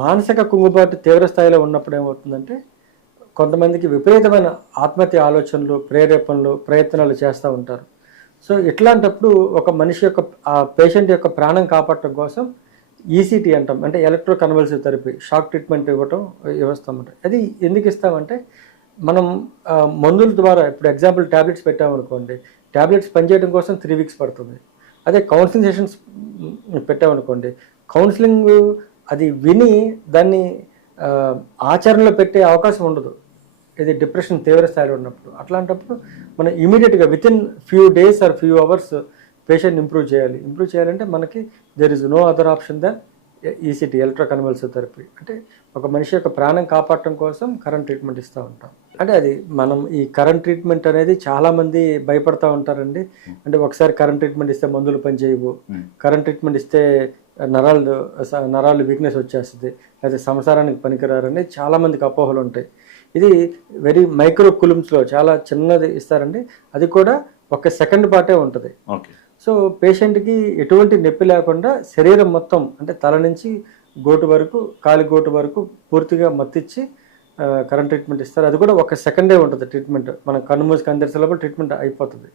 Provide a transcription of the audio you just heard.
మానసిక కుంగుబాటు తీవ్ర స్థాయిలో ఉన్నప్పుడు ఏమవుతుందంటే కొంతమందికి విపరీతమైన ఆత్మహత్య ఆలోచనలు, ప్రేరేపణలు, ప్రయత్నాలు చేస్తూ ఉంటారు. సో ఇట్లాంటప్పుడు ఒక మనిషి యొక్క ఆ పేషెంట్ యొక్క ప్రాణం కాపాడటం కోసం ఈసీటీ అంటాం, అంటే electro convulsive therapy, shock treatment ఇస్తామంట. అది ఎందుకు ఇస్తామంటే మనం మందుల ద్వారా ఇప్పుడు ఎగ్జాంపుల్ ట్యాబ్లెట్స్ పెట్టామనుకోండి, ట్యాబ్లెట్స్ పనిచేయడం కోసం 3 వీక్స్ పడుతుంది. అదే కౌన్సిలింగ్ సెషన్స్ పెట్టామనుకోండి, కౌన్సిలింగ్ అది విని దాన్ని ఆచరణలో పెట్టే అవకాశం ఉండదు. ఇది డిప్రెషన్ తీవ్ర స్థాయిలో ఉన్నప్పుడు. అట్లాంటప్పుడు మనం ఇమీడియట్గా within few days or few hours patient improve చేయాలి. ఇంప్రూవ్ చేయాలంటే మనకి there is no other option than ECT, electro convulsive therapy. అంటే ఒక మనిషి యొక్క ప్రాణం కాపాడటం కోసం కరెంట్ ట్రీట్మెంట్ ఇస్తూ ఉంటాం. అంటే అది మనం ఈ కరెంట్ ట్రీట్మెంట్ అనేది చాలామంది భయపడతా ఉంటారండి. అంటే ఒకసారి కరెంట్ ట్రీట్మెంట్ ఇస్తే మందులు పనిచేయవు, కరెంట్ ట్రీట్మెంట్ ఇస్తే నరాలు వీక్నెస్ వచ్చేస్తుంది, లేదా సంసారానికి పనికిరారని చాలామందికి అపోహలు ఉంటాయి. ఇది వెరీ మైక్రో కులుమ్స్లో చాలా చిన్నది ఇస్తారండి. అది కూడా ఒక సెకండ్ పాటే ఉంటుంది. సో పేషెంట్కి ఎటువంటి నొప్పి లేకుండా శరీరం మొత్తం, అంటే తల నుంచి గోటు వరకు, కాలి గోటు వరకు పూర్తిగా మత్తిచ్చి కరెంట్ ట్రీట్మెంట్ ఇస్తారు. అది కూడా ఒక సెకండే ఉంటుంది ట్రీట్మెంట్. మనం కన్ను మూసి కన్ను తెరిసే లోపల ట్రీట్మెంట్ అయిపోతుంది.